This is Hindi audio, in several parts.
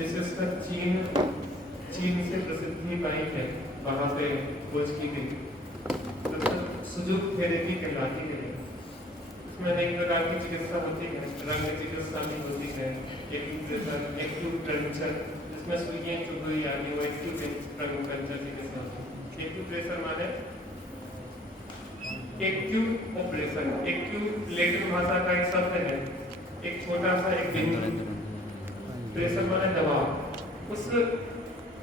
विशेषकर चीन से प्रसिद्धि पाई है, वहाँ पे खोज की गई सुजुक थेरेपी कहलाती है। इसमें अनेक प्रकार की चिकित्सा होती है, रंग चिकित्सा भी होती है, एक्यूप्रेशर जिसमें सुइयां चुभ गई आदि वो एक्यूप्रेशर चिकित्सा होती है। एक्यूप्रेशर माने एक्यूट ऑपरेशन, एक्यूट लैटिन भाषा का एक शब्द है, एक छोटा सा एक बिंदु, प्रेशर माने दबाव। उस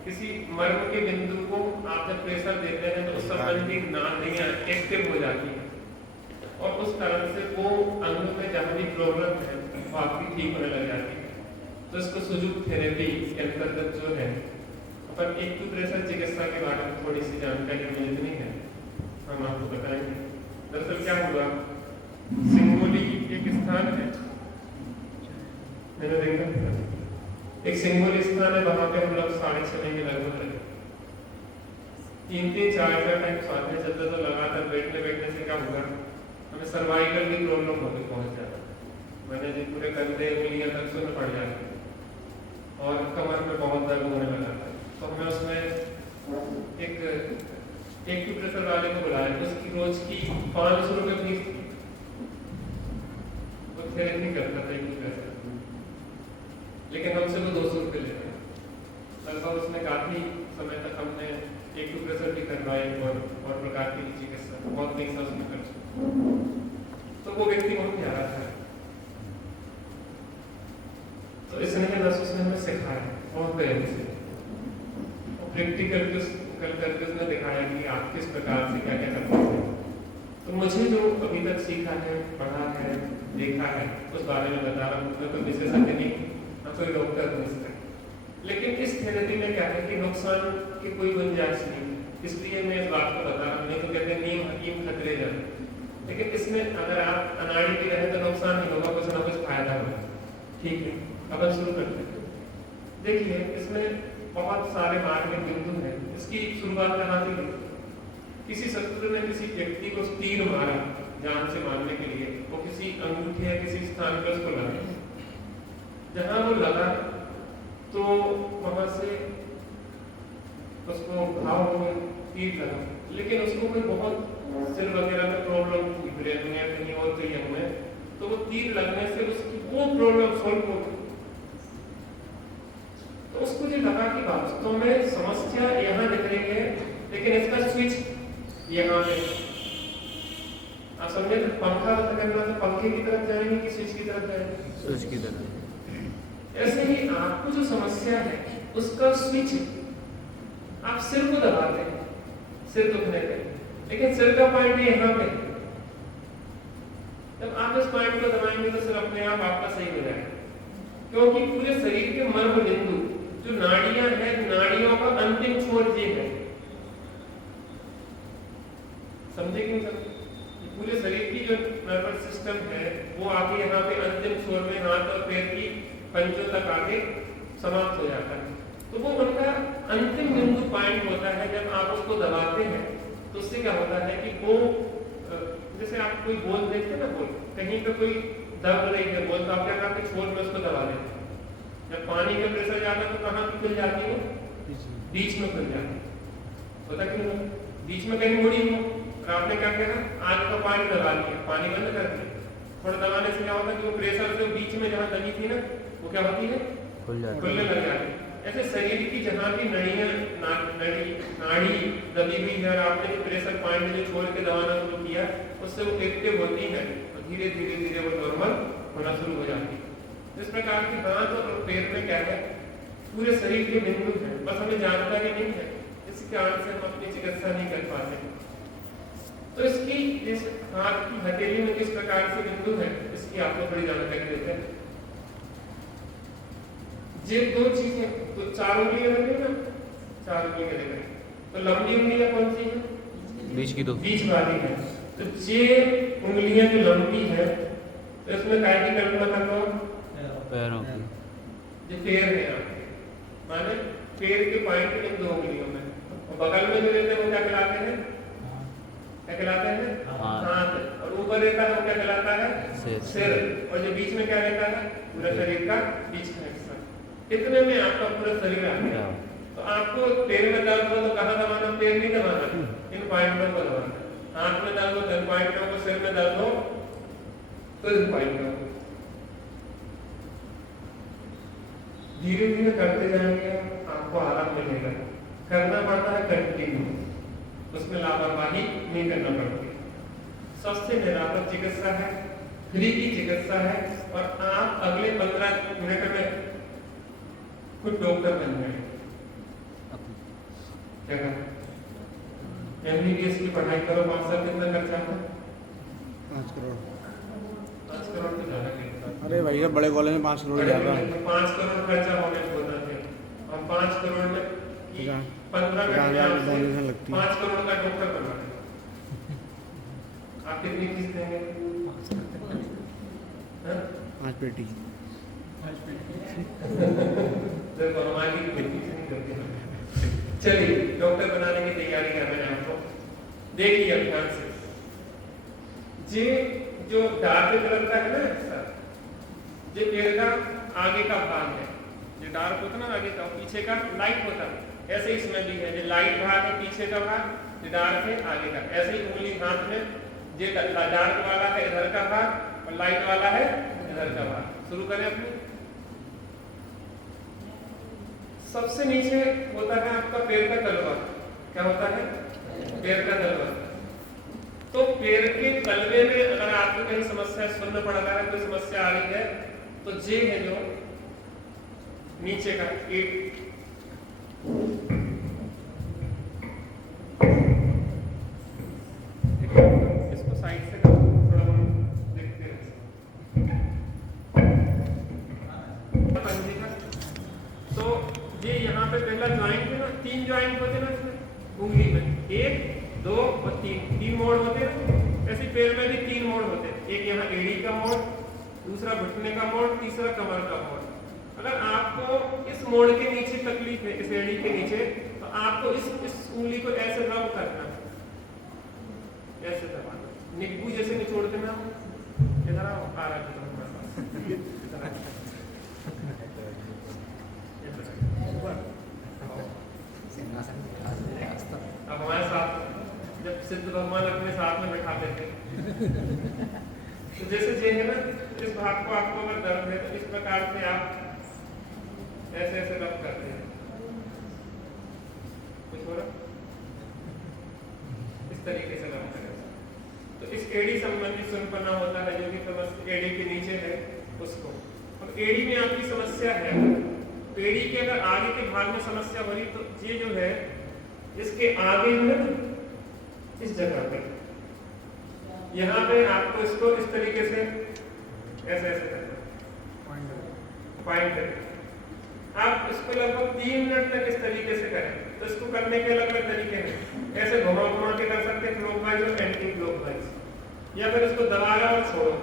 किसी मर्म के बिंदु को आप जब प्रेशर देते हैं तो उस संबंधी नाड़ियां एक्टिव हो जाती हैं और उस कारण से वो अंग में जहां भी प्रॉब्लम है वो आपकी ठीक होने लग जाती है। तो इसको सुजुक थेरेपी के अंतर्गत जो है अपन एक्यूप्रेशर चिकित्सा के बारे में थोड़ी सी जानकारी हमें इतनी है, हम आपको बताएंगे। दरअसल क्या हुआ, सिंगोली एक स्थान है, मैंने देखा एक सिंगोली स्थान है, वहां पे हम लोग 6:30 के लगभग रहे। 3-4 टाइम स्वाद में चलता तो लगातार बैठने से क्या होगा, हमें सर्वाइकल की प्रॉब्लम होगी पहुंच जाता, मैंने जी पूरे कंधे उंगलियां तक सुन पड़ जाती और कमर में बहुत दर्द होने लगा था। तो हमें उसमें एक एक्यूप्रेशर वाले को बुलाया, उसकी रोज की 500 रुपये फीस थी, वो थेरेपी करता था एक्यूप्रेशर, लेकिन हमसे वो 200 रुपये लेता था। लगभग उसमें काफी समय तक हमने एक्यूप्रेशर भी करवाए और प्रकार की चिकित्सा, बहुत पैसा उसमें खर्च। तो वो व्यक्ति बहुत प्यारा था, तो इसने बस उसने हमें सिखाया बहुत प्यार से और प्रैक्टिकल करके उसने दिखाया कि आप किस प्रकार से क्या क्या करते हैं। तो मुझे जो अभी तक सीखा है, पढ़ा है, देखा है, उस बारे में बता रहा हूँ। मैं कोई विशेषज्ञ नहीं, कोई डॉक्टर नहीं सकता, लेकिन इस थेरेपी में क्या है कि नुकसान की कोई गुंजाइश नहीं, इसलिए मैं इस बात को बता रहा हूँ। नहीं तो कहते हैं नीम हकीम खतरे जाए, लेकिन इसमें अगर आप अनाड़ी भी रहे तो नुकसान नहीं होगा, कुछ ना कुछ फायदा होगा। ठीक है, अब हम शुरू करते हैं। देखिए इसमें बहुत सारे मार्मिक बिंदु हैं। इसकी शुरुआत कहाँ से हुई, किसी शत्रु ने किसी व्यक्ति को तीर मारा जान से मारने के लिए, वो किसी अंगूठे या किसी स्थान पर उसको लगा, जहां वो लगा तो वहां से उसको घाव हुए, तीर लगा, लेकिन उसको कोई बहुत सिर वगैरह में प्रॉब्लम थी, ब्रेन में कहीं और कहीं में, तो वो तीर लगने से उसकी वो प्रॉब्लम सॉल्व हो गई। तो उसको जो लगा कि वास्तव में समस्या यहाँ दिख रही है, लेकिन इसका स्विच यहाँ पे, आप समझे, पंखा करना तो पंखे की तरफ जाएंगे कि स्विच की तरफ जाएंगे, स्विच की तरफ। ऐसे ही आपको जो समस्या है उसका स्विच, आप सिर को दबाते हैं सिर दुखने पे, लेकिन सिर का पॉइंट यहाँ पे, जब आप इस पॉइंट को दबाएंगे तो सिर अपने आप आपका सही हो जाएगा, क्योंकि पूरे शरीर के मर्म बिंदु जो नाड़ियां हैं, नाड़ियों का अंतिम छोर ये है, समझे कि नहीं समझे? पूरे शरीर की जो नर्वस सिस्टम है वो आगे यहाँ पे अंतिम छोर में हाथ और पैर की पंजों तक आगे समाप्त हो जाता है। तो वो उनका अंतिम बिंदु पॉइंट होता है। जब आप उसको दबाते हैं तो उससे क्या होता है कि वो, जैसे आप कोई बोल देखते हैं ना, बोल कहीं पे कोई दब रही है बोल, तो आप क्या करते हैं, छोर में उसको दबा देते हैं। जब पानी का प्रेशर जाता है तो कहाँ खुल जाती है, बीच में खुल जाती है, होता क्यों नहीं, बीच में कहीं मुड़ी हो, और आपने क्या किया, आग का पानी दबा दिया, पानी बंद कर दिया, थोड़ा दबाने से क्या होता है कि वो प्रेशर से बीच में जहाँ दबी थी ना, वो क्या होती है, खुलने लग जाती है। ऐसे शरीर की जहाँ भी नाड़ी दबी हुई है, आपने प्रेशर पॉइंट जो छोड़ के दबाना शुरू किया, उससे वो एक्टिव होती है और धीरे धीरे वो नॉर्मल होना शुरू हो जाती है। इस प्रकार की हाथ और पैर में क्या है, पूरे शरीर के बिंदु है, बस हमें जानकारी नहीं है, इस कारण से हम अपनी चिकित्सा नहीं कर पाते। तो इसकी इस हाथ की हथेली में किस प्रकार से बिंदु है, इसकी आपको थोड़ी जानकारी देते हैं। ये दो चीजें, तो 4 उंगलियां लग रही है ना, 4 उंगलियां लग रही, तो लंबी उंगलियां कौन सी है, बीच की, दो बीच वाली है। तो ये उंगलियां जो लंबी है, तो इसमें काय की कल्पना कर लो, पैरों की, जो पैर है आपके, माने पैर के पॉइंट इन 2 उंगलियों में, और बगल में जो रहते हैं वो क्या कहलाते हैं, क्या कहलाते हैं, हाथ, और ऊपर रहता है वो क्या कहलाता है, सिर, और जो बीच में क्या रहता है, पूरा शरीर का बीच का हिस्सा। इतने में आपका पूरा शरीर आ गया। तो आपको पैर में दर्द हो तो कहाँ दबाना, पैर नहीं दबाना, इन पॉइंटों को दबाना। हाथ में दर्द हो तो इन पॉइंटों को, सिर में दर्द हो तो इन पॉइंटों को। धीरे धीरे करते जाएंगे, आपको आराम मिलेगा। करना पड़ता है कंटिन्यू, उसमें लापरवाही नहीं करना पड़ती। सबसे निरापद चिकित्सा है, फ्री की चिकित्सा है, और आप अगले 15 मिनट में खुद डॉक्टर बन जाएंगे। क्या कहा, एमबीबीएस की पढ़ाई करो, 5 साल कितना खर्चा है? 5 करोड़। 5 करोड़ तो ज्यादा खर्चा। अरे भैया बड़े कॉलेज में 5 करोड़ ज्यादा है। 5 करोड़ खर्चा होने होना चाहिए, और 5 करोड़ में 15 मिनट में लगती है। 5 करोड़ का डॉक्टर बना है। आप कितनी फीस देंगे? 5 पेटी। देखो हमारी कोई फीस नहीं करती। चलिए डॉक्टर बनाने की तैयारी कर रहे हैं आपको। देखिए अब ध्यान से, ये जो डार्क कलर का है ना हिस्सा, ये पैर का आगे का भाग है। जो डार्क होता है ना आगे का, पीछे का लाइट होता है, ऐसे ही इसमें भी है। जो लाइट भाग है पीछे का भाग, जो डार्क है आगे का। ऐसे ही उंगली हाथ में, जो डार्क वाला है इधर का भाग और लाइट वाला है इधर का भाग। शुरू करें अपनी। सबसे नीचे होता है आपका पैर का तलवा। क्या होता है? पैर का तलवा। तो पैर के तलवे में अगर आपको कहीं समस्या सुनना पड़ रहा है, कोई समस्या आ रही है, तो ये है जो नीचे का एक, इसको साइड से थोड़ा देखते हैं। पंजे का, तो ये यहाँ पे पहला ज्वाइंट है ना, 3 ज्वाइंट होते हैं ना इसमें उंगली में, 1, 2 और 3 मोड़ होते हैं। ऐसे पैर में भी 3 मोड़ होते हैं। एक यहाँ एड़ी का मोड़, दूसरा घुटने का मोड़, तीसरा कमर का मोड़। अगर आपको इस मोड़ के नीचे तकलीफ है, इस एड़ी के नीचे, तो आपको इस उंगली को ऐसे रब करना, ऐसे दबाना, नींबू जैसे निचोड़ देना। इधर आओ, आ रहा है हमारे पास। अब हमारे साथ जब सिद्ध भगवान अपने साथ में बैठाते थे, तो जैसे ये है ना, इस भाग को आपको अगर दर्द है तो इस प्रकार से आप ऐसे ऐसे रब करते हैं। कुछ हो रहा, इस तरीके से रब करें। तो इस एड़ी संबंधी सुनपना होता है, जो कि समस्या एड़ी के नीचे है उसको। अब एड़ी में आपकी समस्या है, एड़ी के अगर आगे के भाग में समस्या हो रही, तो ये जो है इसके आगे है इस जगह पे, यहाँ पे आपको इसको इस तरीके से ऐसे ऐसे करना, पॉइंट करना। आप इसको लगभग 3 मिनट तक इस तरीके से करें। तो इसको करने के अलग अलग तरीके हैं। ऐसे घुमा घुमा के कर सकते हैं, क्लॉकवाइज और एंटी क्लॉकवाइज, या फिर इसको दबाना और छोड़ो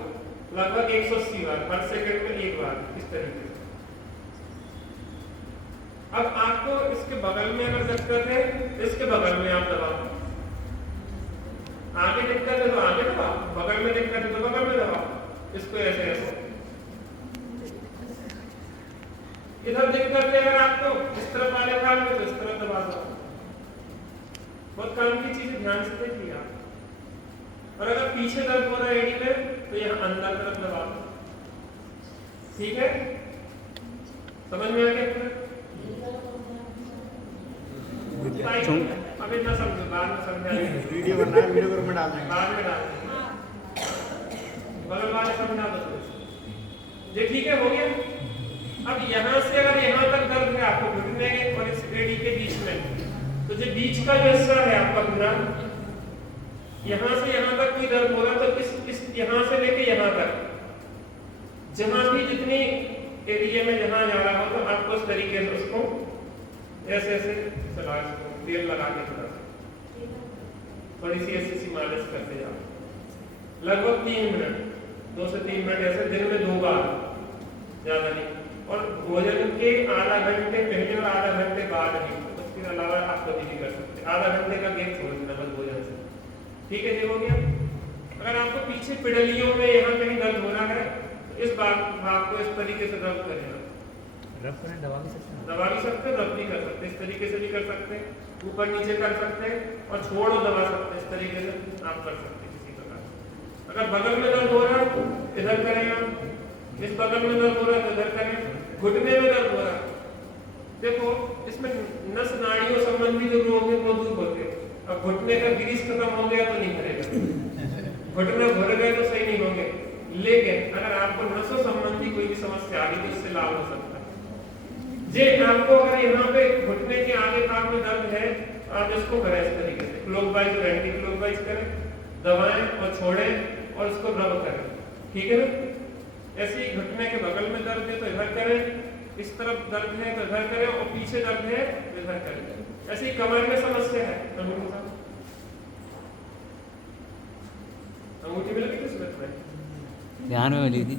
लगभग 180 बार, हर सेकंड में 1 बार, इस तरीके से। अब आपको इसके बगल में अगर दिक्कत है, इसके बगल में आप दबाओ। आगे दिक्कत है तो आगे दबाओ, बगल में दिक्कत है तो बगल में दबाओ। इसको ऐसे ऐसे। इधर दिक्कत है अगर आपको इस तरफ वाले भाग में, तो इस तरफ दबा दो। बहुत काम की चीजें ध्यान से देखिए आप। और अगर पीछे दर्द हो रहा है एड़ी में, तो यहाँ अंदर तरफ दबा दो। ठीक है, समझ में आ गया? अभी ना समझो, बाद में समझाएंगे। वीडियो बनना है, वीडियो में डाल देंगे, बाद में डाल देंगे। बगल वाले समझा दो। ये ठीक है, हो गया। अब यहाँ से अगर यहाँ तक दर्द है आपको घुटने और इस एड़ी के बीच में, तो जो बीच का जो हिस्सा है आपका पूरा, यहाँ से यहाँ तक कोई दर्द हो रहा, तो इस यहाँ से लेके यहाँ तक, जहाँ भी जितनी एरिया में जहाँ जा रहा हो, तो आपको इस तरीके से उसको ऐसे ऐसे चला, इसको तेल लगा के थोड़ी सी ऐसी मालिश करते जाओ लगभग 3 मिनट, 2 से 3 मिनट ऐसे दिन में 2 बार, ज्यादा नहीं। और भोजन के आधा घंटे पहले और आधा घंटे बाद नहीं, उसके अलावा आप कभी भी कर सकते हैं। आधा घंटे का गैप छोड़ देना बस भोजन से। ठीक है, ये हो गया। अगर आपको पीछे पिडलियों में यहाँ कहीं दर्द हो रहा है, तो इस भाग को इस तरीके से रब करेगा, रब करें दबा भी सकते हैं। दबा भी सकते हैं, रब भी कर सकते हैं, इस तरीके से भी कर सकते हैं, ऊपर नीचे कर सकते हैं और छोड़ और दबा सकते हैं, इस तरीके से आप कर सकते हैं किसी प्रकार। अगर बगल में दर्द हो रहा है तो इधर करें आप, इस बगल में दर्द हो रहा है तो इधर करें, घुटने में दर्द हो रहा है, देखो इसमें नस नाड़ियों संबंधी जो रोग है वो दूर होते हैं। अब घुटने का ग्रीस खत्म हो गया तो नहीं करेगा, घुटने भर गए तो सही नहीं होंगे, लेकिन अगर आपको नसों संबंधी कोई भी समस्या आ रही तो इससे लाभ हो सकता है। जे आपको अगर यहाँ पे घुटने के आगे भाग में दर्द है, आप इसको करें इस तरीके से, क्लॉकवाइज और एंटी क्लॉकवाइज करें, दबाएं और छोड़ें और उसको रब करें, ठीक है ना। ऐसे ही घुटने के बगल में दर्द है तो इधर करें, इस तरफ दर्द है तो इधर करें और पीछे दर्द है तो इधर करें। ऐसे ही कमर में समस्या है, अंगूठी मिल गई किस में ध्यान में मिली थी।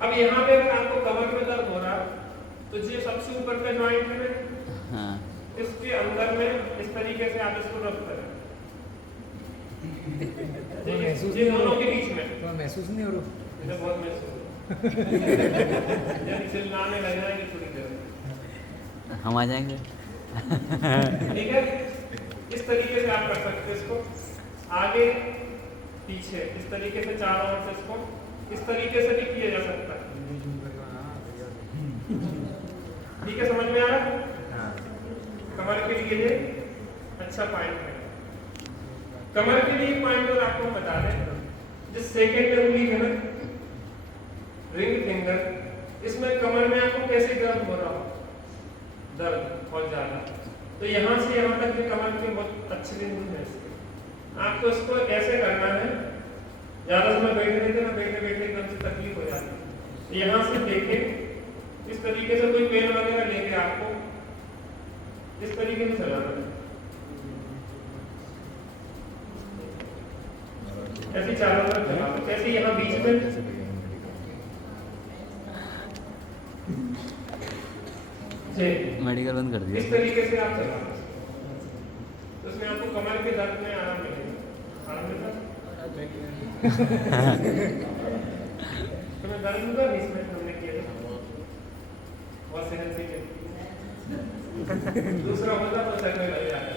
अब यहाँ पे अगर आपको कमर में दर्द हो रहा है तो ये सबसे ऊपर का जॉइंट है ना, हाँ इसके अंदर में इस तरीके से आप इसको रब करें, तो महसूस ये नहीं हो दोनों रहा, के बीच में तो महसूस नहीं हो रहा। इधर बहुत महसूस जब चिल्लाने लग जाएंगे थोड़ी देर, हम आ जाएंगे। ठीक है। इस तरीके से आप कर सकते हैं इसको, आगे पीछे इस तरीके से चारों ओर से इसको इस तरीके से भी किया जा सकता है, ठीक है, समझ में आ रहा है। कमर के लिए ये अच्छा पॉइंट है। कमर के लिए पॉइंट और आपको बता दें, जो सेकेंड उंगली है ना, रिंग फिंगर, इसमें कमर में आपको कैसे दर्द हो रहा हो, दर्द बहुत ज्यादा, तो यहाँ से यहाँ तक ये कमर के बहुत अच्छे दिन है इसके। आपको इसको ऐसे करना है, ज्यादा समय बैठे रहते ना, बैठे बैठे एकदम से तकलीफ हो जाती है, तो यहाँ से देखें इस तरीके से कोई पेन वगैरह लेके आपको इस तरीके से चलाना है, ऐसे चारों तरफ चलाओ, ऐसे यहाँ बीच में मेडिकल बंद कर दिया। इस तरीके से आप चलाओ, तो उसमें आपको कमर के दर्द में आराम मिलेगा। आराम मिलेगा तुम्हें दर्द होगा नहीं, इसमें हमने किया था बहुत सेहत ठीक है, दूसरा होता तो चलने लग जाता,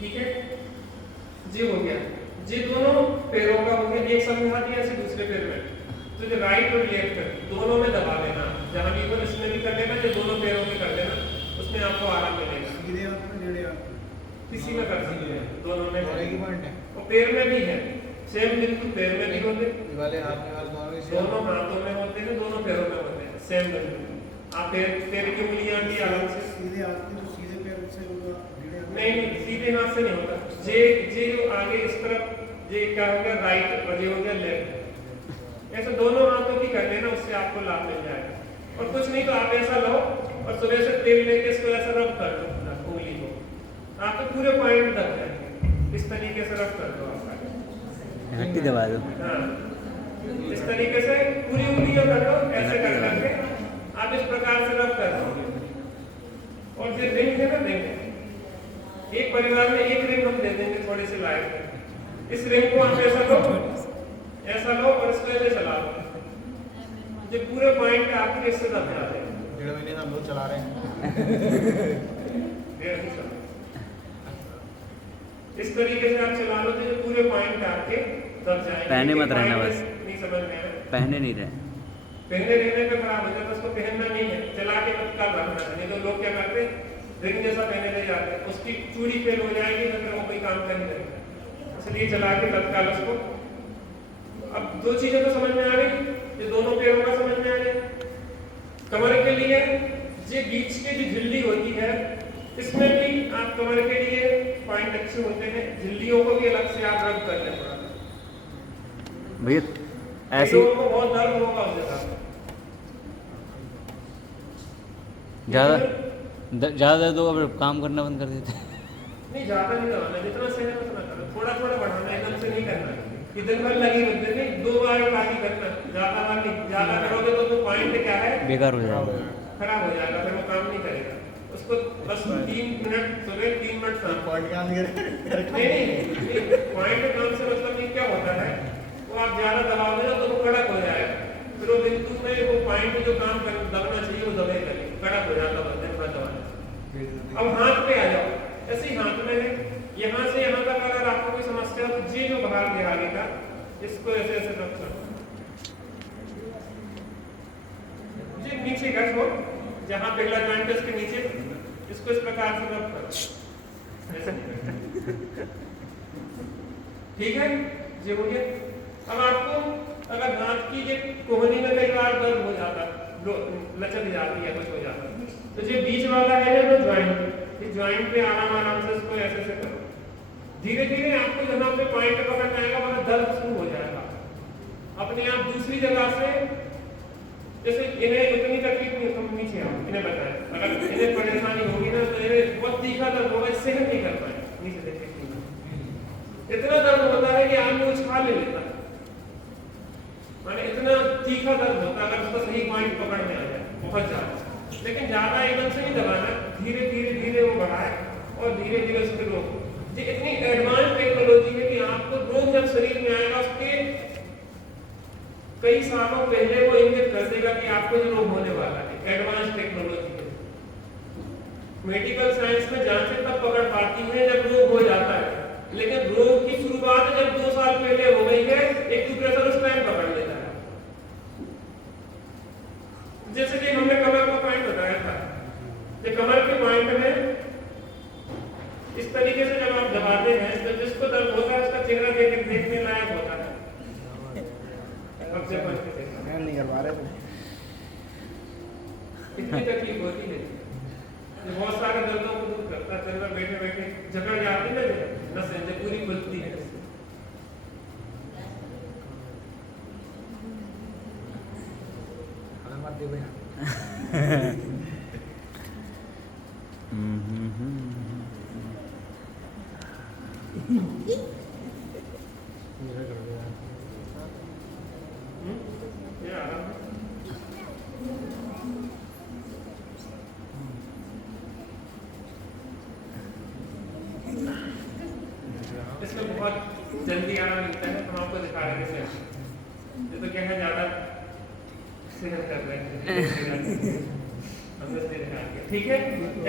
ठीक है जी। हो गया जी, दोनों पैरों का हो गया, एक समझा दिया ऐसे दूसरे पैर में, तो जो राइट और लेफ्ट दोनों में दबा देना, जहां भी ऊपर इसमें भी कर लेना, जो दोनों पैरों में कर लेना, उसमें आपको आराम मिलेगा। किसी में कर सकते हैं, दोनों में और पैर में भी है, सेम बिल्कुल पैर में भी होते, दोनों हाथों में होते हैं, दोनों पैरों में होते हैं, सेम बिल्कुल। आप पैर की उंगलियां भी आराम से, नहीं सीधे हाथ से नहीं होता, जे जो आगे इस तरफ, ये क्या हो गया राइट और ये हो गया लेफ्ट, ऐसे दोनों हाथों की कर लेना, उससे आपको लाभ मिल जाएगा। और कुछ नहीं तो आप ऐसा लो और सुबह से तेल लेके इसको ऐसा रब कर दो उंगली को, आपके पूरे पॉइंट दब जाएंगे, इस तरीके से रब कर दो, आपका हड्डी दबा दो। हाँ, इस तरीके से पूरी उंगलियां कर दो, ऐसे कर करके आप इस प्रकार से रब कर दोगे। और जो रिंग है ना, रिंग एक परिवार में एक रिंग हम दे देंगे थोड़े से लाइट, इस रिंग को आप ऐसा लो और इसको ऐसे चला लो, जो पूरे पॉइंट आपके इससे दब जाते हैं। 1.5 महीने से हम लोग चला रहे हैं। इस तरीके से आप चला लो तो पूरे पॉइंट आपके दब जाएंगे। पहने मत रहना बस, नहीं समझ में आया, पहने नहीं रहे, पहने रहने पे खराब हो जाता है, उसको पहनना नहीं है, चला के तत्काल रखना है। नहीं तो लोग क्या करते हैं, रिंग जैसा पहने ले जाते हैं, उसकी चूड़ी फेल हो जाएगी तो फिर वो कोई काम कर नहीं रहेगा, इसलिए चला के तत्काल उसको। अब दो चीजें तो समझ में आ गई, ये दोनों पैरों का समझ में आ गया। कमर के लिए ये बीच की जो झिल्ली होती है, इसमें भी आप कमर के लिए पॉइंट अच्छे होते हैं, झिल्लियों को भी अलग से आप रब कर लें थोड़ा भैया ऐसे ही को बहुत दर्द होगा उसके साथ। ज़्यादा दर्द होगा फिर काम करना बंद कर देते हैं। नहीं ज्यादा नहीं दबाना, जितना सही है उतना करना, थोड़ा थोड़ा बढ़ाना, एकदम से नहीं करना कि दिन भर लगी रहते नहीं, 2 बार काफी करना, ज्यादा बार नहीं, ज्यादा करोगे तो पॉइंट क्या है बेकार हो जाएगा, खराब हो जाएगा, फिर वो काम नहीं करेगा। उसको बस 3 मिनट सुबह 3 मिनट शाम, पॉइंट काम नहीं पॉइंट काम से मतलब नहीं क्या होता है, वो आप ज्यादा दबाओगे तो वो कड़क हो जाएगा, फिर वो बिंदु में वो पॉइंट जो काम कर दबना चाहिए वो दबेगा नहीं, कड़क हो जाता बंदे का दबाना। अब हाथ पे आ जाओ, ऐसे ही हाथ में है, यहाँ से यहाँ तक अगर आपको कोई समस्या हो तो ये जो भाग है आगे का, इसको ऐसे ऐसे रख सकते, ये नीचे का छोड़, जहाँ पहला जॉइंट है उसके नीचे, इसको इस प्रकार से रख कर ऐसे, ठीक है, ये हो गया। अब आपको अगर हाथ की ये कोहनी में कई बार दर्द हो जाता, लचक जाती है, कुछ हो जाता, तो ये बीच वाला है ना ज्वाइंट, इस ज्वाइंट पे आराम आराम से इसको ऐसे ऐसे करो, धीरे धीरे आपको जहाँ पे पॉइंट पकड़ना आएगा वहाँ दर्द शुरू हो जाएगा अपने आप। दूसरी जगह से जैसे इन्हें इतनी तकलीफ नहीं, तुम नीचे आओ, इन्हें बताएं, अगर इन्हें परेशानी होगी ना तो इन्हें बहुत तीखा दर्द होगा, इससे नहीं कर पाए, नीचे देखिए इतना दर्द होता है कि आदमी उछाल ले लेता है, माने इतना तीखा दर्द होता है अगर उसका सही पॉइंट पकड़ में आ जाए, बहुत ज्यादा। लेकिन ज्यादा एकदम से नहीं दबाना, धीरे धीरे धीरे वो बढ़ाए और धीरे धीरे उसके रोको। ये इतनी एडवांस टेक्नोलॉजी है कि आपको रोग जब शरीर में आएगा उसके कई सालों पहले वो इंगित कर देगा कि आपको ये रोग होने वाला है। एडवांस टेक्नोलॉजी है, मेडिकल साइंस में जांचें तब पकड़ पाती है जब रोग हो जाता है, लेकिन रोग की शुरुआत जब 2 साल पहले हो गई है, एक्यूप्रेशर उस टाइम पकड़ लेता है। जैसे कि हमने कमर का पॉइंट बताया था, कि कमर के पॉइंट में इस तरीके से जब आप दबाते हैं तो जिसको दर्द होता है उसका चेहरा देखने लायक होता है। अब जब नहीं करवा रहे इतनी तकलीफ होती है, बहुत सारे दर्दों को दूर करता है। चल बैठे बैठे जकड़ जाती है नसें, जब पूरी खुलती है। ये आराम है। इसमें बहुत जल्दी आराम मिलता है, हम आपको दिखा रहे हैं। ये तो क्या है, ज्यादा सेहत कर रहे हैं ठीक है।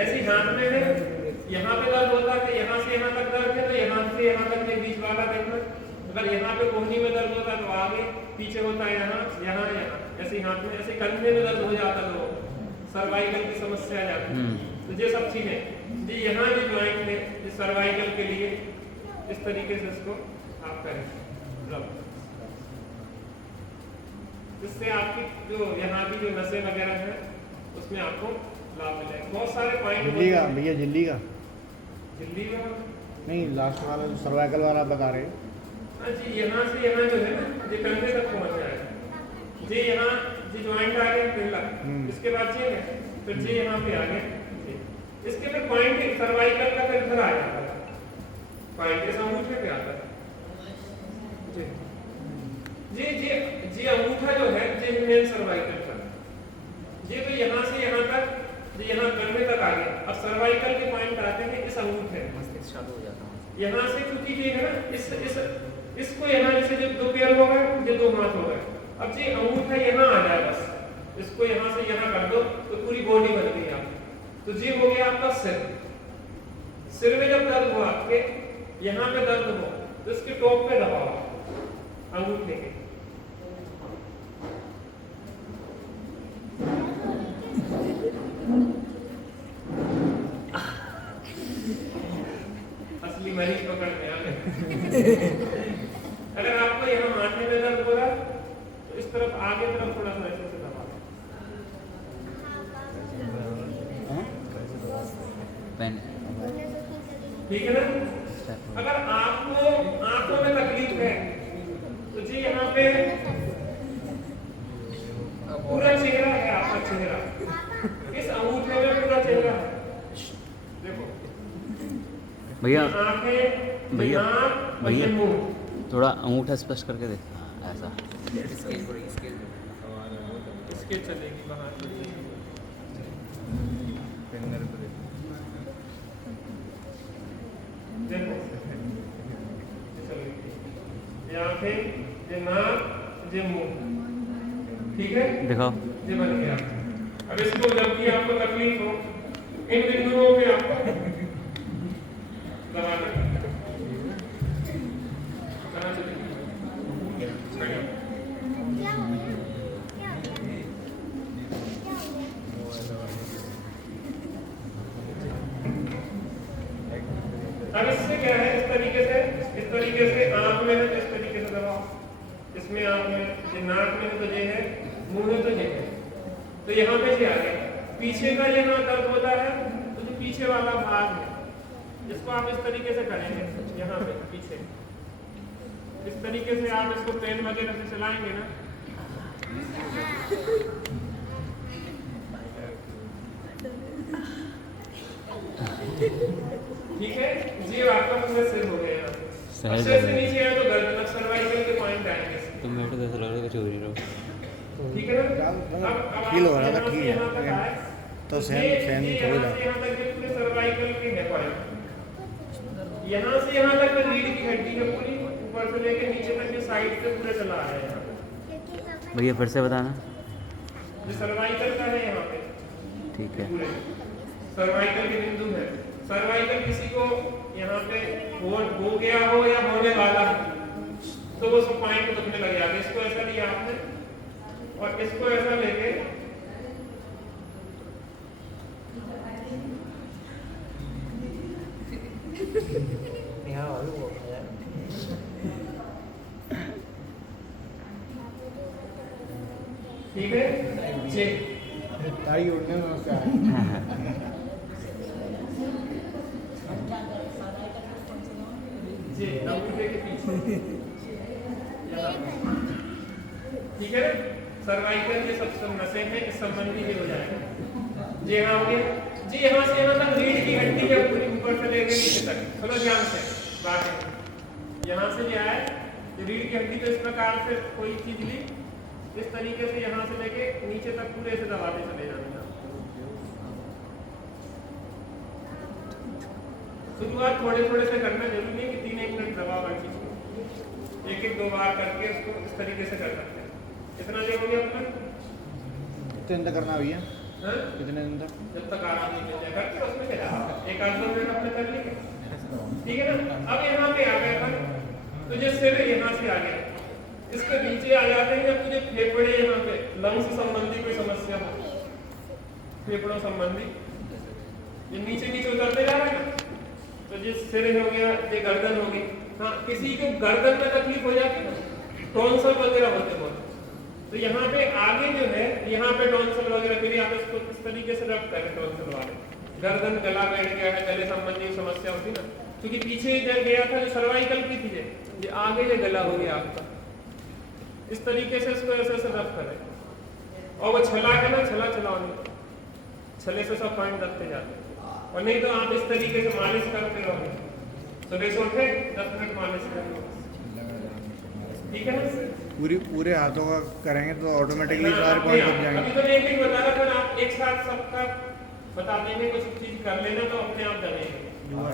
ऐसे हाथ में है, यहाँ पे दर्द होता है, यहाँ से यहाँ तक दर्द है तो यहाँ से यहाँ तक ये बीच वाला देखना। अगर यहाँ पे कोहनी में दर्द होता है तो आगे पीछे होता है, यहाँ यहाँ यहाँ। ऐसे हाथ में, ऐसे कंधे में दर्द हो जाता है तो सर्वाइकल की समस्या आ जाती है। तो ये सब चीजें जी यहाँ जो ज्वाइंट है इस सर्वाइकल के लिए इस तरीके से इसको आप करें, जिससे आपकी जो यहाँ की जो नसें वगैरह हैं उसमें आपको लाभ मिलेगा। बहुत सारे पॉइंट झिल्ली का भैया, झिल्ली का नहीं, लास्ट वाला जो सर्वाइकल वाला बता रहे हैं। हाँ जी, यहाँ से यहाँ जो है ना ये कंधे तक पहुँच जाएगा जी। यहाँ जी ज्वाइंट आ गया पहला, इसके बाद ये है, फिर जी यहाँ पे आ गया, इसके फिर पॉइंट सर्वाइकल का फिर इधर आ जाता है, पॉइंट इस अंगूठे पे आता है जी जी जी जी। अंगूठा जो है जी मेन सर्वाइकल का, ये तो यहाँ से यहाँ तक जी यहाँ कंधे तक आ गया। अब सर्वाइकल के पॉइंट आते हैं इस अंगूठे, यहाँ से क्योंकि ये है ना इसको यहाँ जैसे जो 2 पैर हो गए, ये 2 हाथ हो गए। अब जी अंगूठा यहाँ आ जाए, बस इसको यहाँ से यहाँ कर दो तो पूरी बॉडी बन गई आपकी। तो जी हो गया आपका सिर। सिर में जब दर्द हो आपके, यहाँ पे दर्द हो तो इसके टॉप पे दबाओ अंगूठे के। असली मरीज पकड़ में आ गए। अगर आपको यहाँ माथे में दर्द हो रहा है तो इस तरफ आगे तरफ थोड़ा सा ऐसे दबा पेन, ठीक है ना। अगर आपको आंखों में तकलीफ है तो जी यहाँ पे पूरा चेहरा है, आपका चेहरा इस अंगूठे में पूरा चेहरा है। देखो भैया आंखें, भैया भैया मुंह, थोड़ा अंगूठा स्पर्श करके देख, ऐसा इसके चलेगी बाहर। देखो ये आंखें, ये नाक, ये मुंह, ठीक है, दिखाओ। ये बन गया। अब इसको जब भी आपको तकलीफ हो इन बिंदुओं पे आपको दबाना कहाँ से अब इससे क्या है, इस तरीके से आंख में है, इस तरीके से दबाओ, इसमें आंख में, ये नाक में तो ये है, मुंह में तो ये है, तो यहाँ पे ये आ गया। पीछे का यहाँ दर्द होता है तो जो पीछे वाला भाग है इसको आप इस तरीके से करेंगे, यहाँ पे पीछे इस तरीके से आप इसको पेन वगैरह से चलाएंगे ना, ठीक है जी। आपका पूरा सिर हो गया यहाँ पे। अब सिर से नीचे आए तो गर्दन, सर्वाइकल के पॉइंट आएंगे। तुम बैठो तो ऐसा लग रहा है चोरी रहो। ठीक है ना, फील हो रहा था ठीक है, तो सहन थोड़ी यहाँ से यहाँ तक पूरे सर्वाइकल के है पॉइंट, यहाँ से यहाँ तक रीढ़ की हड्डी है पूरी, ऊपर से लेके नीचे तक ये साइड से पूरे चला है यहाँ। भैया फिर से बताना। ये सर्वाइकल का है यहाँ पे, ठीक है। पूरे सर्वाइकल के बिंदु है। सर्वाइकल किसी को यहाँ पे हो गया हो या होने वाला तो वो सब पॉइंट दुखने लग जाएगा। इसको ऐसा लिया आपने और इसको ऐसा लेके ठीक है जी। ताई उड़ने में उसका है। जी अंगूठे के पीछे, ठीक है ना। सर्वाइकल ये सब नसें हैं, इस संबंधी भी हो जाएगा। जी हाँ हो गया जी। यहाँ से यहाँ तक रीढ़ की हड्डी है पूरी, ऊपर से लेके नीचे तक। चलो ध्यान से बात है, यहाँ से जो है रीढ़ की हड्डी तो इस प्रकार से कोई चीज ली, इस तरीके से यहाँ से लेके नीचे तक पूरे से दबाते चले जाना। शुरुआत थोड़े थोड़े से करना, जरूरी नहीं कि 3-1 मिनट दबाओ हर चीज को, 1-2 बार करके उसको इस तरीके से कर सकते हैं। इतना देर हो गया अपना, कितने दिन तक करना भैया? कितने दिन तक? जब तक आराम नहीं मिल जाएगा करके उसमें क्या 1-2 मिनट अपने कर लेंगे, ठीक है ना। अब यहाँ पे आ गया था तो जो सिर यहाँ से आ गया, इसके नीचे आ जाते हैं जब तुझे फेफड़े यहाँ पे लंग्स संबंधी कोई समस्या हो, फेफड़ों संबंधी ये नीचे नीचे उतरते जा रहा है ना, तो जिस सिर हो गया, ये गर्दन होगी। हाँ किसी को गर्दन में तकलीफ हो जाती है ना, टॉन्सल वगैरह होते बहुत, तो यहाँ पे आगे जो है यहाँ पे टॉन्सल वगैरह के लिए आप इसको इस तरीके से रब करें। टॉन्सल वाले गर्दन गला बैठ गया है, गले संबंधी समस्या होती ना, क्योंकि पीछे इधर गया था जो सर्वाइकल की थी, ये आगे ये गला हो गया आपका, इस तरीके से इसको ऐसे ऐसे रब करें। और वो छला है ना, छला चलाओ, छले से सब पॉइंट रखते जाते हैं। और नहीं तो आप इस तरीके से मालिश करते रहो, सुबह से उठे 10 मिनट मालिश करें, ठीक है ना। पूरे हाथों का करेंगे तो ऑटोमेटिकली सारे पॉइंट बन जाएंगे। अभी तो मैं एक बता रहा था, आप एक साथ सबका बता देंगे, कुछ चीज कर लेना तो अपने आप जानेंगे।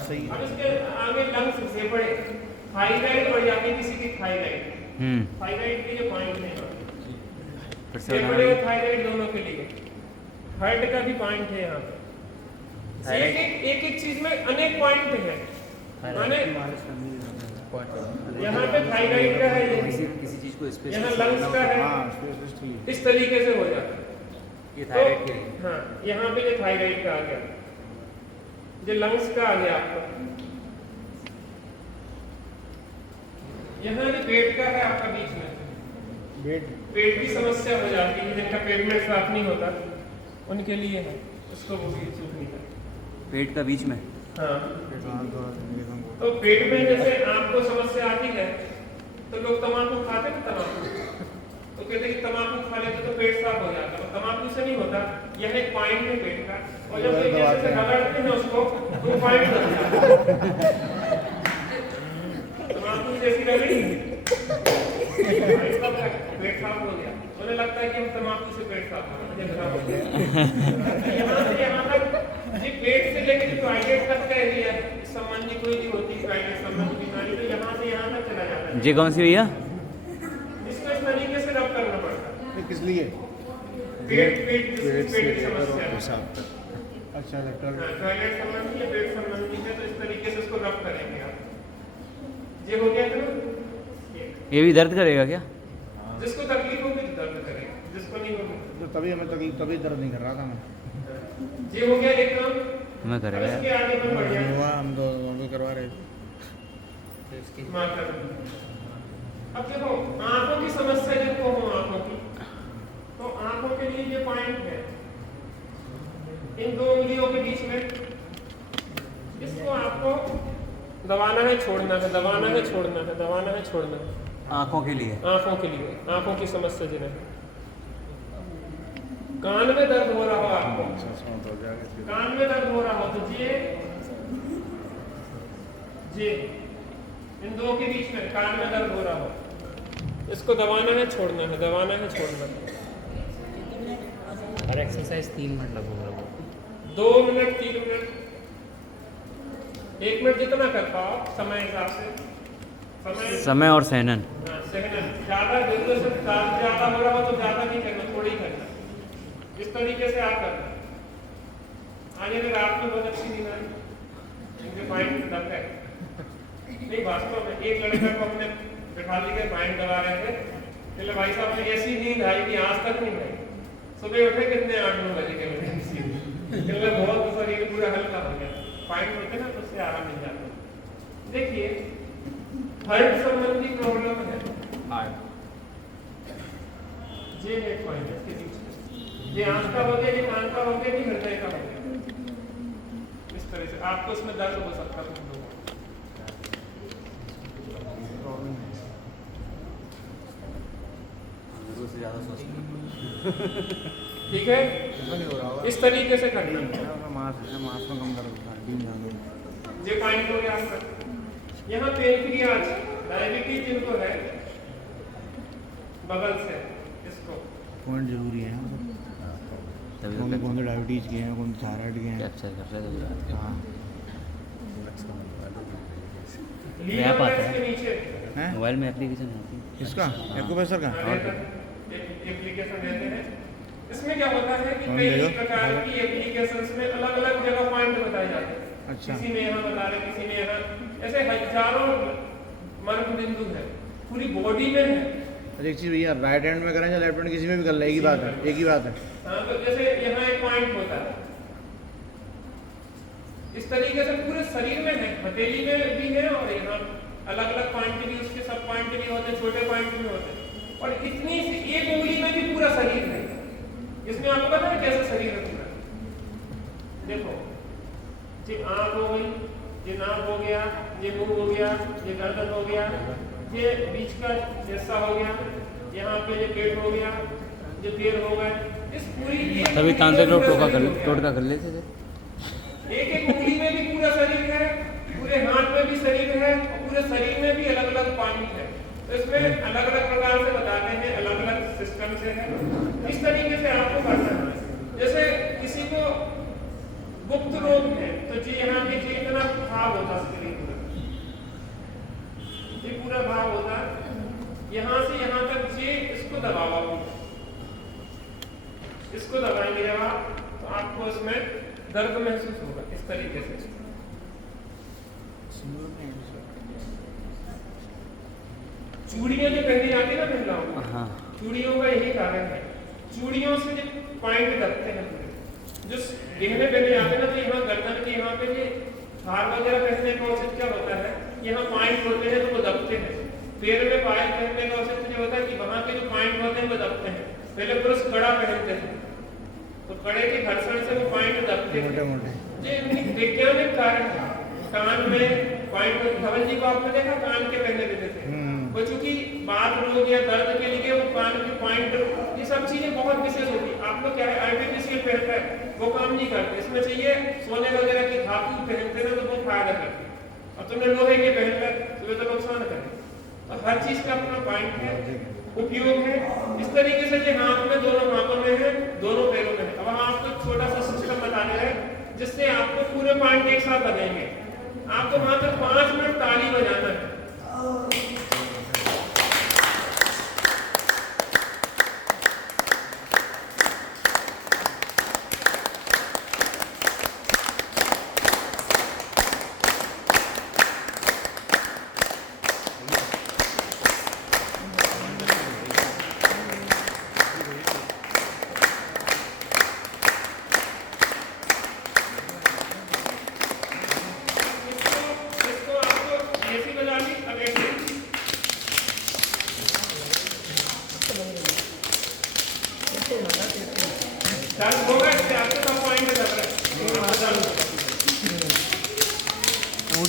सही। अब इसके आगे लंग्स से बड़े थायराइड बढ़ जाती है किसी की, थायराइड के जो पॉइंट है फेफड़े और थायराइड दोनों के लिए, हार्ट का भी पॉइंट है यहाँ पे। एक एक चीज में अनेक पॉइंट है, माने यहाँ पे थायराइड का है, किसी चीज को स्पेशल यहाँ लंग्स का है, इस तरीके से हो जाता है ये थायराइड के लिए। हाँ यहाँ पे जो थायराइड का आ गया, जो लंग्स का आ गया आपका, यहाँ जो पेट का है आपका बीच में, पेट की समस्या हो जाती है, जिनका पेट में साफ नहीं होता उनके लिए है, उसको वो भी सूख नहीं करता पेट का बीच में। हाँ तो पेट में जैसे आपको समस्या आती है तो लोग तम्बाकू खाते हैं, तम्बाकू तो कहते हैं कि तम्बाकू खा लेते तो पेट साफ हो जाता है, तम्बाकू से नहीं होता, यह एक पॉइंट है पेट का, और जब एक जैसे रगड़ते हैं उसको तो पॉइंट हो जाता है, तम्बाकू जैसी रगड़ी पेट साफ हो गया, उन्हें लगता है कि हम तम्बाकू से पेट साफ हो गया। यहाँ से यहाँ तक जी पेट से लेकर टॉयलेट तक का एरिया संबंधी कोई भी होती है, टॉयलेट संबंधी बीमारी, तो यहाँ से यहाँ तक चला जाता है। जी कौन सी भैया? इसको इस तरीके से रब करना पड़ता है। किस लिए? पेट पेट पेट से पेट लेकर और समस्या है। पेशाब तक। अच्छा लेफ्टर टॉयलेट संबंधी या पेट संबंधी है, तो इस तरीके से उसको रब करेंगे आप। ये हो गया था ना, ये भी दर्द करेगा क्या? जिसको तकलीफ होगी तो दर्द करेगा, जिसको नहीं होगी तो तभी हमें तकलीफ, तभी दर्द नहीं कर रहा था मैं। ये हो गया एक काम। मैं अब करेगा इसके आगे हम बढ़िया नहीं हुआ, हम तो नॉर्मल करवा रहे थे। माफ कर। अब देखो आंखों की समस्या जिनको हो आंखों की, तो आंखों के लिए ये पॉइंट है इन दो उंगलियों के बीच में, इसको आपको दबाना है, छोड़ना है, दबाना है, छोड़ना है, दबाना है, छोड़ना है। आँखों के लिए? आंखों के लिए, आंखों की समस्या जिन्हें कान में दर्द हो रहा हो, आपको कान में दर्द हो रहा हो, तो ये इन दो के बीच में कान में दर्द हो रहा हो, इसको दबाना है, छोड़ना है, दबाना है, छोड़ना है। हर एक्सरसाइज 3 मिनट लगेगा। 2 मिनट, 3 मिनट, 1 मिनट जितना कर पाओ समय हिसाब से। समय और सहनन। सहनन ज्यादा जरूरत से ज्यादा हो रहा हो तो ज्यादा नहीं करना, थोड़ा ही करना। इस तरीके से आप करना। आज अगर रात में बहुत अच्छी नींद आई, इनके पॉइंट दब गए नहीं, वास्तव में एक लड़का को हमने बिठा लेकर पॉइंट दबा रहे थे, इसलिए भाई साहब ने ऐसी नींद आई कि आज तक नहीं आई। सुबह उठे कितने 8-9 बजे के बजे, बहुत शरीर पूरा हल्का हो गया। पॉइंट होते ना तो उससे आराम मिल जाता। देखिए हार्ट संबंधी प्रॉब्लम है, ये एक पॉइंट है इसके बीच में। ये आंख का हो गया, ये कान का हो गया, ये हृदय का हो गया। इस तरह से आपको इसमें दर्द हो सकता है कुछ लोगों को। से ज़्यादा सोचना। ठीक है, इस तरीके से करना। मांस में कम दर्द होता है। ये पॉइंट हो गया आपका। यहाँ पेनक्रियाज, डायबिटीज जिनको है बगल से, इसको पॉइंट जरूरी है। तभी कौन कौन डायबिटीज के हैं, कौन थायराइड के हैं। कैप्चर कर रहे हैं। हाँ ऐप आता है। के नीचे हैं? मोबाइल में एप्लीकेशन होती है इसका एक्यूप्रेशर का एप्लीकेशन रहते हैं। इसमें क्या होता है कि हाँ, कई देखो। प्रकार की एप्लीकेशंस में अलग अलग जगह पॉइंट बताए जाते हैं। अच्छा। किसी में यहाँ बता रहे, किसी में यहाँ, ऐसे हजारों मर्म बिंदु है, पूरी बॉडी में है। अच्छा एक चीज़ भैया, राइट हैंड में करें या लेफ्ट हैंड, किसी में भी कर ले, एक ही बात है, एक ही बात है। हाँ, तो जैसे यहाँ एक पॉइंट होता है, इस तरीके से पूरे शरीर में है, हथेली में भी है और यहाँ अलग अलग पॉइंट भी, उसके सब पॉइंट भी होते हैं, छोटे पॉइंट भी होते हैं, और इतनी सी एक उंगली में भी पूरा शरीर है। इसमें आपको पता है कैसा शरीर है पूरा? देखो, ये आँख हो गई, ये नाक हो गया, ये मुंह हो गया, ये गर्दन हो गया, ये बीच का हिस्सा हो गया, यहाँ पे ये पेट हो गया, ये पैर हो गए। इस पूरी तभी तांत्रिक लोग टोटका कर लेते थे। एक उंगली में भी पूरा शरीर है, पूरे हाथ में भी शरीर है, और पूरे शरीर में भी अलग अलग पॉइंट है। तो इसमें अलग अलग प्रकार से बताते हैं, अलग अलग सिस्टम से है। इस तरीके से आपको करना है। जैसे किसी को गुप्त रोग है, तो जी यहाँ पे जी इतना भाव होता है, ये पूरा भाव होता है, यहाँ से यहाँ तक जी, इसको दबाओ, इसको दबाएंगे जब आप, तो आपको इसमें दर्द महसूस होगा। इस तरीके से चूड़ियां जो पहनी जाती है ना महिलाओं को, हाँ। चूड़ियों का यही कारण है। चूड़ियों से जो पॉइंट दबते हैं पूरे, जो गहने पहने जाते हैं ना, तो यहाँ गर्दन के यहाँ पे ये हार वगैरह पहनने का औचित्य क्या होता है, यहाँ पॉइंट होते हैं तो वो दबते हैं। पैर में पायल पहनने का औचित्य क्या होता है कि वहाँ के जो पॉइंट होते हैं वो दबते हैं। पहले पुरुष कड़ा पहनते हैं, तो कड़े के घर्षण से वो पॉइंट दबते हैं। मोटे मोटे ये वैज्ञानिक कारण है। कान में पॉइंट, धवल जी को आपने देखा कान के पहने देते थे, वो चूंकि बात रोग या दर्द के लिए वो कान के पॉइंट, ये सब चीजें बहुत विशेष होती है। आपको क्या है, आर्टिफिशियल पहनता है, वो काम नहीं करते। इसमें चाहिए सोने वगैरह की धातु पहनते ना, तो वो फायदा करती है। और तुमने लोहे के पहन कर तो तो नुकसान करे। तो हर चीज का अपना पॉइंट है, उपयोग है। इस तरीके से जो हाथ में, दोनों हाथों में है, दोनों पैरों में है। अब हम आपको छोटा सा सिस्टम बताने हैं जिससे आपको पूरे पॉइंट एक साथ बनेंगे। आपको मात्र 5 मिनट ताली बजाना है। 5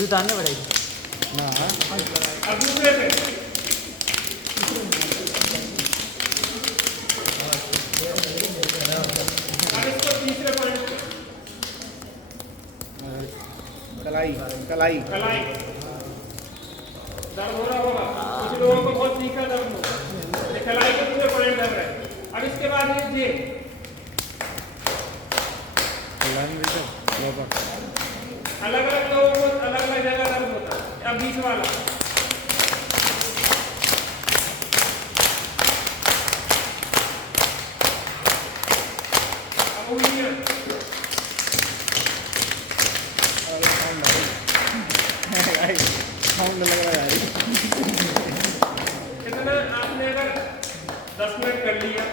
उतारने पड़ेगी। ना अब दूसरे से अब इसको तीसरे पॉइंट पे कलाई कलाई कलाई दर्द हो रहा होगा, कुछ लोगों को बहुत तीखा दर्द होगा, ये कलाई के पूरे पॉइंट दर्द है। अब इसके बाद ये जे अलग अलग लोगों को अलग अलग जगह दर्द होता है। अब बीच वाला अब उंगलियां साउंड लग रहा है यार। कितना आपने अगर 10 मिनट कर लिया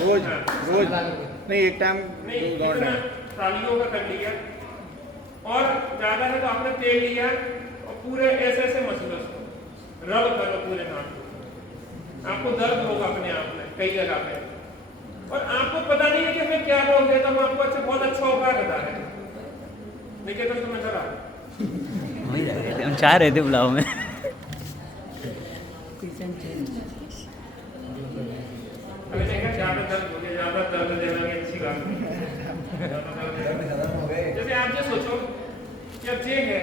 रोज रोज नहीं, एक टाइम नहीं, दो कितना टाइम। तालियों का कर लिया और ज्यादा है तो आपने तेल लिया और पूरे ऐसे ऐसे मसलो उसको रब करो पूरे हाथ को, आपको दर्द होगा अपने आप में कई जगह पे। और आपको पता नहीं है कि हमें क्या रोग है, तो हम आपको बहुत अच्छा उपाय बता रहे हैं। देखिए तो तुम्हें जरा वही लग रहे थे, हम चाह रहे थे बुलाओ में। अभी देखा ज्यादा दर्द हो गया, ज्यादा दर्द देना भी अच्छी बात नहीं। जैसे आप ये सोचो कि अब ये है,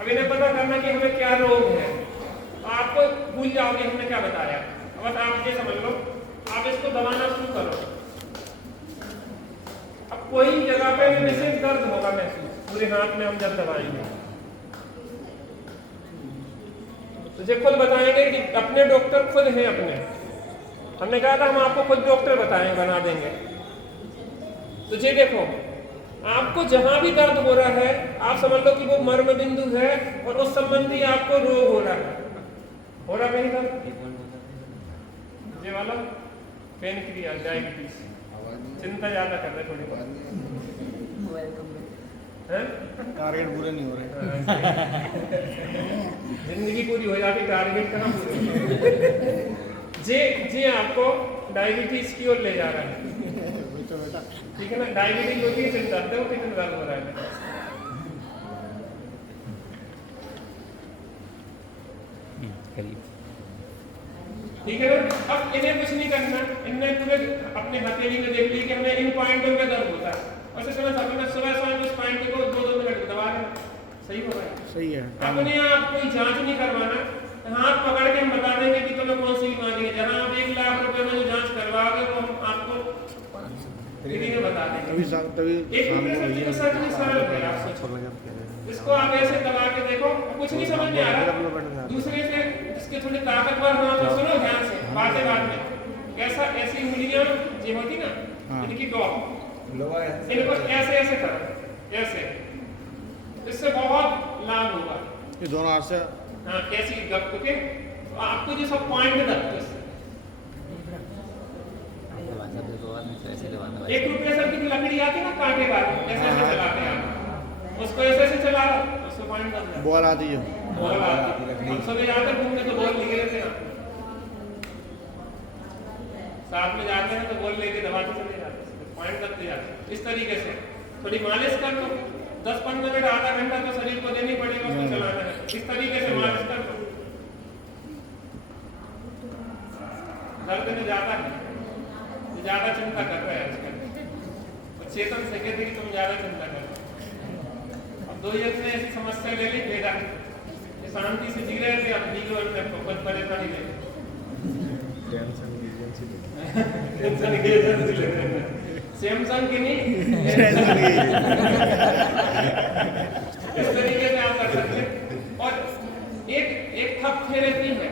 अब इन्हें पता करना कि हमें क्या रोग है, तो आपको भूल जाओगे हमने क्या बताया। बस आप ये समझ लो, आप इसको दबाना शुरू करो। अब कोई जगह पे जैसे दर्द होगा महसूस पूरे हाथ में हम जब दबाएंगे, तो ये खुद बताएंगे कि अपने डॉक्टर खुद हैं अपने। हमने कहा था हम आपको खुद डॉक्टर बताएं, बना देंगे। तो ये देखो, आपको जहां भी दर्द हो रहा है आप समझ लो कि वो मर्म बिंदु है और उस संबंधी आपको रोग हो रहा है। हो रहा कहीं दर्द ये वाला पेनक्रियास डायबिटीज, चिंता ज्यादा कर रहे थोड़ी बहुत हैं, टारगेट पूरे नहीं हो रहे। जिंदगी पूरी हो जाती, टारगेट कहाँ पूरे। जे आपको डायबिटीज की ओर ले जा रहा है, ठीक है ना। डायबिटीज होती है चिंता, देखो कितना दर्द हो रहा है। ठीक है ना। अब इन्हें कुछ नहीं करना, इन्हें पूरे अपने हथेली में देख ली कि हमें इन पॉइंटों पे दर्द होता है, और सुबह सुबह उस पॉइंट को 2-2 मिनट दबा दें, सही हो रहा है। सही है। अपने आप कोई जांच नहीं करवाना, हाथ पकड़ के हम बता देंगे कि तुम्हें कौन सी बीमारी है। जहां आप 1 लाख रुपए में जो जांच करवाओगे वो हम आपको फ्री में बता देंगे। तभी तभी एक रुपये से सरल है, आप सोचो। इसको आप ऐसे दबा के देखो, कुछ नहीं समझ में आ रहा। दूसरे से इसके थोड़ी ताकतवर हो तो सुनो ध्यान से, बातें बाद में। कैसा ऐसी उंगलियां जो होती ना, इनकी डॉग, इनको ऐसे ऐसे करो, ऐसे, इससे बहुत लाभ होगा। ये दोनों हाथ से हाँ, कैसी गप के तो आपको जो सब पॉइंट दर्द है। 1 रुपये सर की लकड़ी आती है ना कांटे का, ऐसे ऐसे चलाते हैं आप, उसको ऐसे ऐसे चला रहा, उसको पॉइंट दर्द है। बॉल आती है। बॉल आती है, हम सभी जाते हैं घूमने तो बॉल लेके रहते हैं, साथ में जाते हैं तो बॉल लेके दबाते चले जाते हैं, पॉइंट करते जाते हैं। इस तरीके से थोड़ी मालिश कर लो, 10-15 मिनट आधा घंटा तो शरीर को देनी पड़ेगा, उसको चलाना है। इस तरीके से मालिश कर लो। दर्द में ज्यादा है, ज्यादा चिंता कर रहा है आजकल, और चेतन से कहते कि तुम ज्यादा चिंता कर रहे हो। अब 2 ने ऐसी समस्या ले ली, बेटा शांति से जी रहे थे, अब जी और बहुत परेशानी ले सैमसंग की नहीं। इस तरीके से आप कर सकते हैं। और एक थप थेरेपी है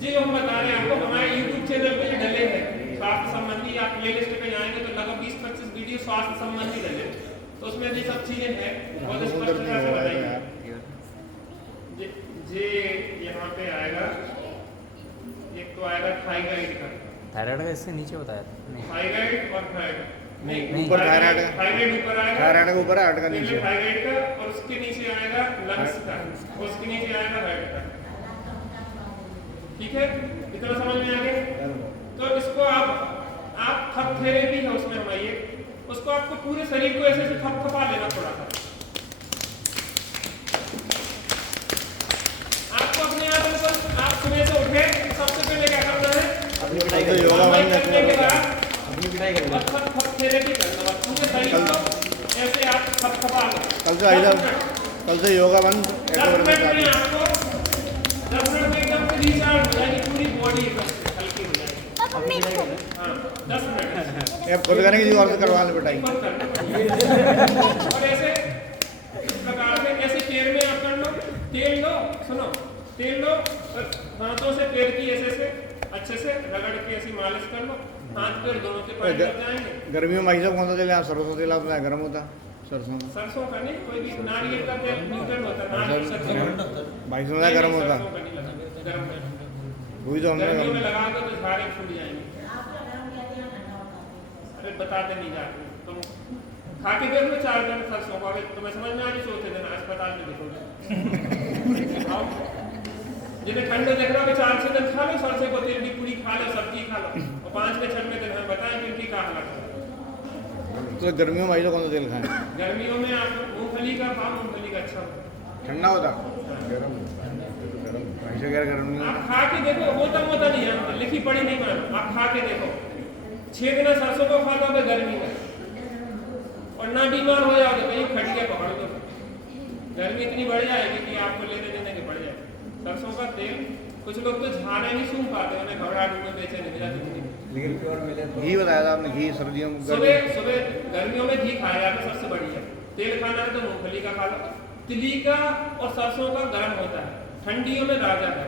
जी, हम बता रहे हैं आपको, हमारे YouTube चैनल पे जो डले हैं स्वास्थ्य संबंधी, आप प्लेलिस्ट पे जाएंगे तो लगभग 20-25 वीडियो स्वास्थ्य संबंधी डले, तो उसमें ये सब चीजें हैं बहुत स्पष्टता से बताइए। जे यहाँ पे आएगा, एक तो आएगा थायराइड का, थायराइड का इससे नीचे बताया था। थायराइड और थायराइड नहीं, ऊपर थायराइड है, थायराइड ऊपर आएगा, थायराइड का ऊपर है, हार्ट का नीचे। थायराइड का, और उसके नीचे आएगा लंग्स का, उसके नीचे आएगा हार्ट का। ठीक है, इतना समझ में आ गया। तो इसको आप थप थेरेपी है उसमें हमारी, उसको आपको पूरे शरीर को ऐसे थपथपा लेना थोड़ा सा, तो योगा बंद है। करने के बाद अपनी पिटाई कर लो। थेरेपी करना बस पूरे शरीर को ऐसे आप थपथपा लो। कल से आइए, कल से योगा बंद 10 मिनट में आपको 10 मिनट में एकदम से रिचार्ज हो जाएगी, पूरी बॉडी एकदम हल्की हो जाएगी। हाँ 10 मिनट आप खुद करेंगे जी और से करवा ले पिटाई। और ऐसे इस प्रकार से ऐसे पैर में आप कर लो, तेल लो, सुनो तेल लो और हाथों से पैर की ऐसे अच्छे से रगड़ के ऐसी मालिश कर लो, हाथ पैर दोनों के पैर लग जाएंगे। गर्मियों में भाई साहब कौन सा तेल है? सरसों तेल अपना गर्म होता सरसों का। सरसों का नहीं, कोई भी नारियल का तेल न्यूट्रल होता है, नारियल सरसों भाई साहब गर्म होता सरसों का नहीं लगाते, गर्म में वही तो हमने गर्मियों में लगा दो तो झाड़ें छूट जाएंगे। अरे बताते नहीं जाते तुम खा के देख लो 4 दिन सरसों को, अगर तुम्हें समझ में आ रही चौथे दिन अस्पताल में देखोगे। आओ जिन्हें ठंडे देख रहा हो 4-6 दिन खा लो सरसों को तेल की पूरी खा लो, सब्जी खा लो, और 5वें-6वें दिन हमें बताएं कि इनकी क्या हालत है। तो गर्मियों में भाई साहब कौन सा तेल खाएं? गर्मियों में आप मूंगफली का खाओ, मूंगफली का अच्छा होता है। ठंडा होता गर्म भाई साहब गर्म नहीं आप होता। खा के देखो, होता नहीं है, लिखी पढ़ी नहीं मानो, आप खा के देखो 6 दिन सरसों को खा लो गर्मी में और ना बीमार हो जाओगे, कहीं खटिया पकड़ दो, गर्मी इतनी बढ़ जाएगी कि आपको लेने देने के पड़ जाए। सरसों का तेल कुछ लोग तो झाड़े नहीं सूंघ पाते, उन्हें घबराहट में बेचे नहीं मिला जिंदगी। लेकिन प्योर मिले तो घी बताया था आपने, घी सर्दियों में सुबह गर्मियों में घी खाया जाता है सबसे बढ़िया। तेल खाना है तो मूंगफली का खा लो। तिली का और सरसों का गर्म होता है, ठंडियों में राजा है।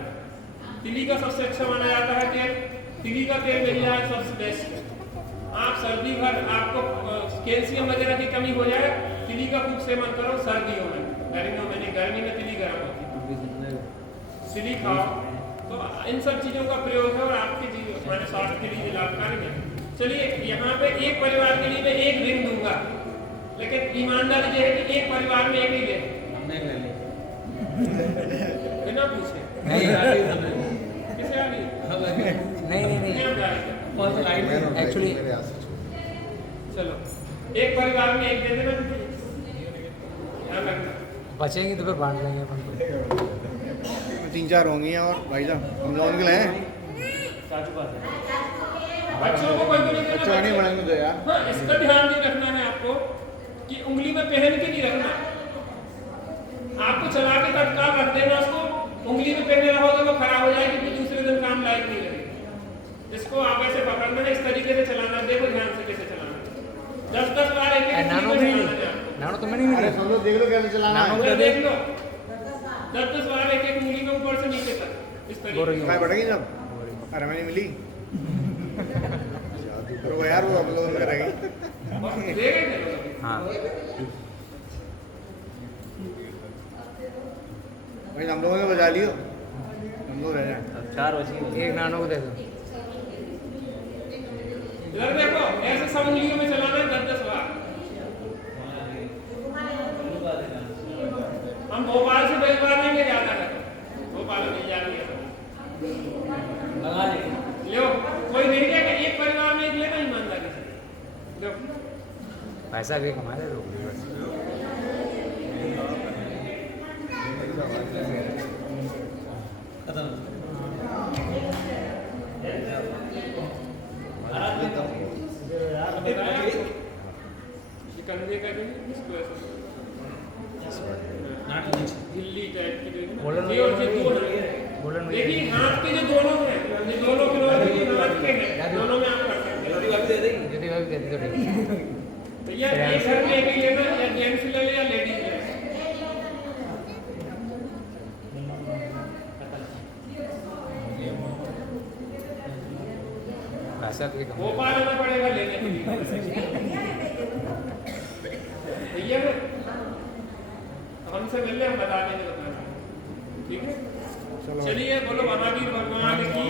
तिली का सबसे अच्छा माना जाता है तेल, तिली का तेल मिल जाए सबसे बेस्ट। आप सर्दी भर आपको कैल्शियम वगैरह की कमी हो जाए, तिली का खूब सेवन करो सर्दियों में, गर्मियों में नहीं, गर्मी में तिली गर्म होती है, तिली खाओ। तो इन सब चीज़ों का प्रयोग है और आपके हमारे स्वास्थ्य के लिए लाभकारी है। चलिए यहाँ पे एक परिवार के लिए मैं एक रिंग दूंगा, लेकिन ईमानदारी ये है कि एक परिवार में एक ही ले बिना पूछे। किसे आ गई? नहीं एक्चुअली चलो एक परिवार में एक दे देना, ध्यान रखना। बचेंगे तो फिर बांट लेंगे अपन को। 3-4 होंगी और भाई साहब हम लोग के लिए हैं। बच्चों को कोई नहीं बच्चों का नहीं बनाने दो यार। हाँ, इसका ध्यान नहीं रखना है आपको कि उंगली में पहन के नहीं रखना, आपको चला के तत्काल रख देना उसको। उंगली में पहने रहोगे वो खराब हो जाएगी, फिर दूसरे दिन काम लायक नहीं लगेगी। इसको आप ऐसे पकड़ना है, इस तरीके से चलाना, देखो ध्यान से कैसे चलाना। 10-10 बार एक नानो में नहीं, नानो तो मैं नहीं अरे मिली। सब लोग देख लो कैसे चलाना है। उधर देख लो, 10-10 बार एक उंगली में ऊपर से नीचे तक इस तरीके से। काय बढ़ेगी सब? अरे मैंने मिली तो यार वो हम लोग रहेगी। देखेंगे हाँ भाई हम लोगों ने बजा लियो, हम लोग रह जाए। अब 4 बजे एक नानो को दे दो। इधर देखो, ऐसे सब उंगलियों में चलाना है 10-10 बार। हम भोपाल से बेलवार लेंगे ज्यादा है, भोपाल में मिल जाती है लगा लेंगे। लो कोई नहीं रहेगा, एक परिवार में एक लेना ईमानदारी से लो। पैसा भी कमा रहे लोग बस। कंधे का भी इसको ऐसा दिल्ली टाइप की गोल्डन ये और ये दो हैं। गोल्डन देखिए हाथ के जो दोनों हैं, ये दोनों के हाथ के हैं, दोनों में आप कर सकते हैं। यदि भाभी कहती तो ठीक। तो ये एक घर में एक ही लेना, या जेंट्स ले ले या लेडीज ले। पैसा भी कमा। भोपाल आना पड़ेगा लेने के लिए। भैया हमसे मिल ले, हम बता देंगे दुकान। ठीक है, चलिए बोलो महावीर भगवान की